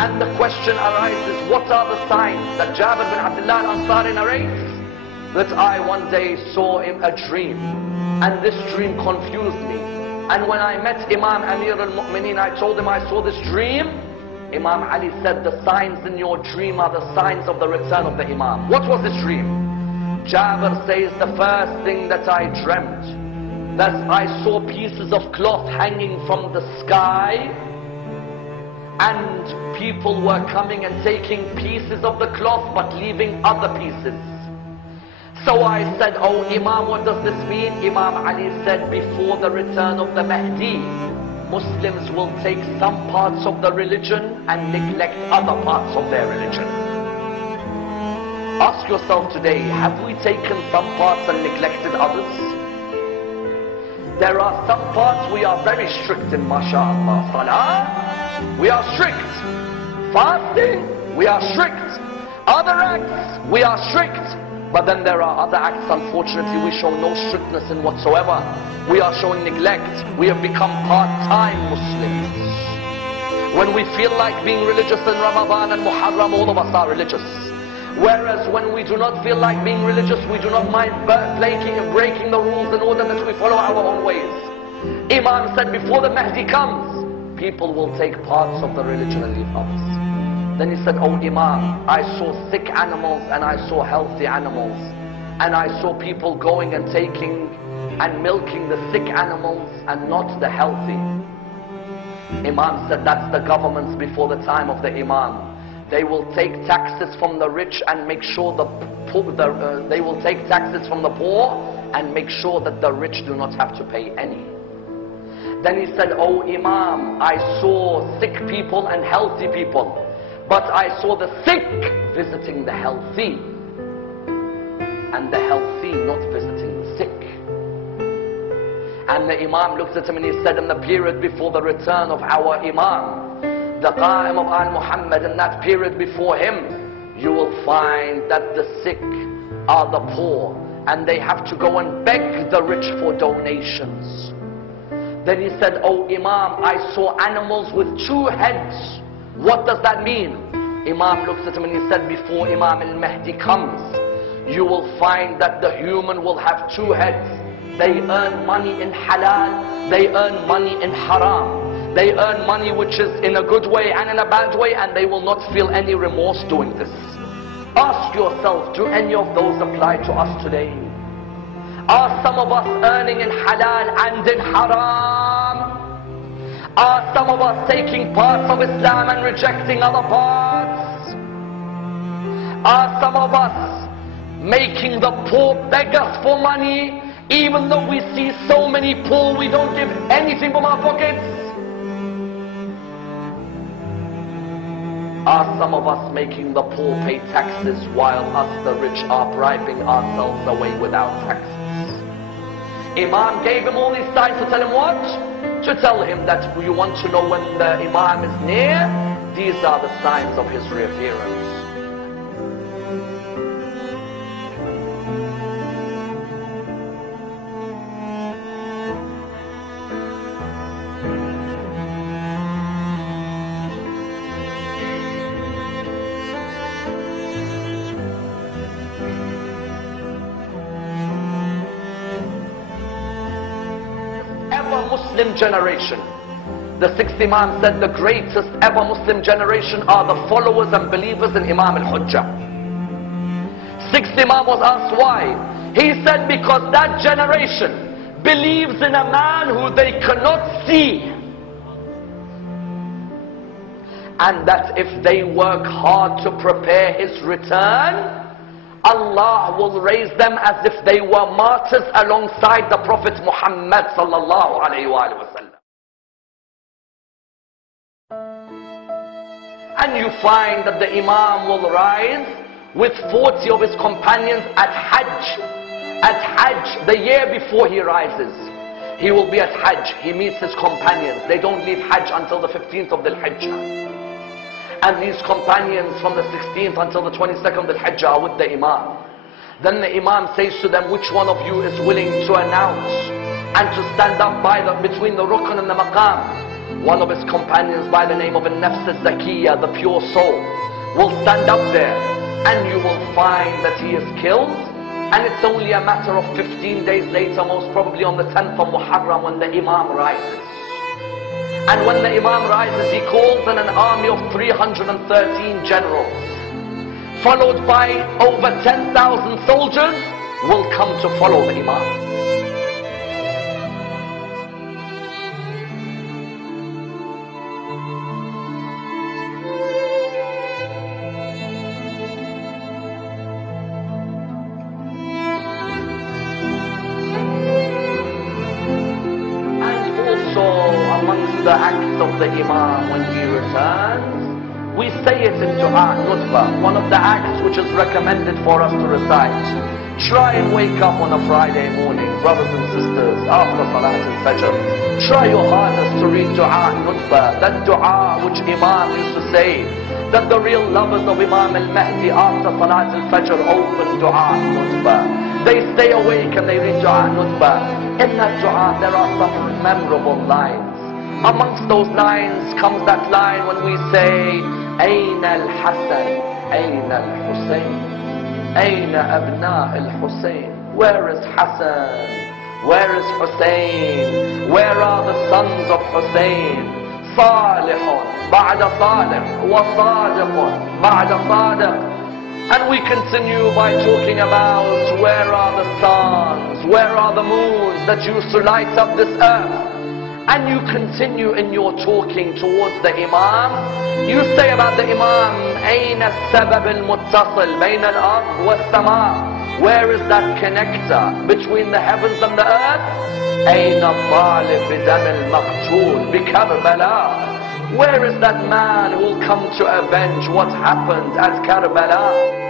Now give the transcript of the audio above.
And the question arises, what are the signs that Jabir bin Abdullah al-Ansari narrates? That I one day saw in a dream, and this dream confused me. And when I met Imam Amir al-Mu'mineen, I told him I saw this dream. Imam Ali said, the signs in your dream are the signs of the return of the Imam. What was this dream? Jabir says, the first thing that I dreamt, that I saw pieces of cloth hanging from the sky, and people were coming and taking pieces of the cloth but leaving other pieces. So I said, oh Imam, what does this mean? Imam Ali said, before the return of the Mahdi, Muslims will take some parts of the religion and neglect other parts of their religion. Ask yourself today, have we taken some parts and neglected others? There are some parts we are very strict in, mashallah. Salah, we are strict. Fasting, we are strict. Other acts, we are strict. But then there are other acts, unfortunately, we show no strictness in whatsoever. We are showing neglect. We have become part-time Muslims. When we feel like being religious in Ramadan and Muharram, all of us are religious. Whereas when we do not feel like being religious, we do not mind breaking the rules in order that we follow our own ways. Imam said, before the Mahdi comes, people will take parts of the religion and leave others. Then he said, oh Imam, I saw sick animals and I saw healthy animals. And I saw people going and taking and milking the sick animals and not the healthy. Imam said, that's the governments before the time of the Imam. They will take taxes from the rich and make sure they will take taxes from the poor and make sure that the rich do not have to pay any. Then he said, oh Imam, I saw sick people and healthy people. But I saw the sick visiting the healthy, and the healthy not visiting the sick. And the Imam looked at him and he said, in the period before the return of our Imam, the Qa'im of Al-Muhammad, in that period before him, you will find that the sick are the poor, and they have to go and beg the rich for donations. Then he said, oh Imam, I saw animals with 2 heads. What does that mean? Imam looks at him and he said, before Imam al-Mahdi comes, you will find that the human will have 2 heads. They earn money in halal, they earn money in haram. They earn money which is in a good way and in a bad way, and they will not feel any remorse doing this. Ask yourself, do any of those apply to us today? Are some of us earning in halal and in haram? Are some of us taking parts of Islam and rejecting other parts? Are some of us making the poor beg us for money, even though we see so many poor, we don't give anything from our pockets? Are some of us making the poor pay taxes while us the rich are bribing ourselves away without taxes? Imam gave him all these signs to tell him what? To tell him that you want to know when the Imam is near, these are the signs of his reappearance. Muslim generation. The 6th Imam said the greatest ever Muslim generation are the followers and believers in Imam al-Hujjah. 6th Imam was asked why. He said because that generation believes in a man who they cannot see, and that if they work hard to prepare his return, Allah will raise them as if they were martyrs alongside the Prophet Muhammad sallallahu alayhi wa sallam. And you find that the Imam will rise with 40 of his companions at Hajj. At Hajj, the year before he rises, he will be at Hajj. He meets his companions. They don't leave Hajj until the 15th of the Hijjah. And these companions from the 16th until the 22nd of Hajj are with the Imam. Then the Imam says to them, which one of you is willing to announce and to stand up by between the Rukn and the Maqam one of his companions by the name of An-Nafs al-Zakiyya, the pure soul, will stand up there, and you will find that he is killed. And it's only a matter of 15 days later, most probably on the 10th of Muharram, when the Imam rises. And when the Imam rises, he calls in an army of 313 generals, followed by over 10,000 soldiers, will come to follow the Imam. Amongst the acts of the Imam when he returns, we say it in Dua Nutbah, one of the acts which is recommended for us to recite. Try and wake up on a Friday morning, brothers and sisters, after Salat al-Fajr. Try your hardest to read Dua Nutbah, that dua which Imam used to say, that the real lovers of Imam al-Mahdi after Salat al-Fajr open Dua Nutbah. They stay awake and they read Dua Nutbah. In that dua there are some memorable lines. Amongst those lines comes that line when we say, Ayna al-Hasan, Ayna al-Husayn, Ayna abna al-Husayn. Where is Hassan? Where is Hussein? Where are the sons of Hussein? Salihun ba'da Salih, wa Sadiqun ba'da Sadiq. And we continue by talking about where are the stars, where are the moons that used to light up this earth. And you continue in your talking towards the Imam. You say about the Imam, أين السبب المتصل بين الأرض والسماء? Where is that connector between the heavens and the earth? أين الطالب بدم المقتول بكربلاء? Where is that man who will come to avenge what happened at Karbala?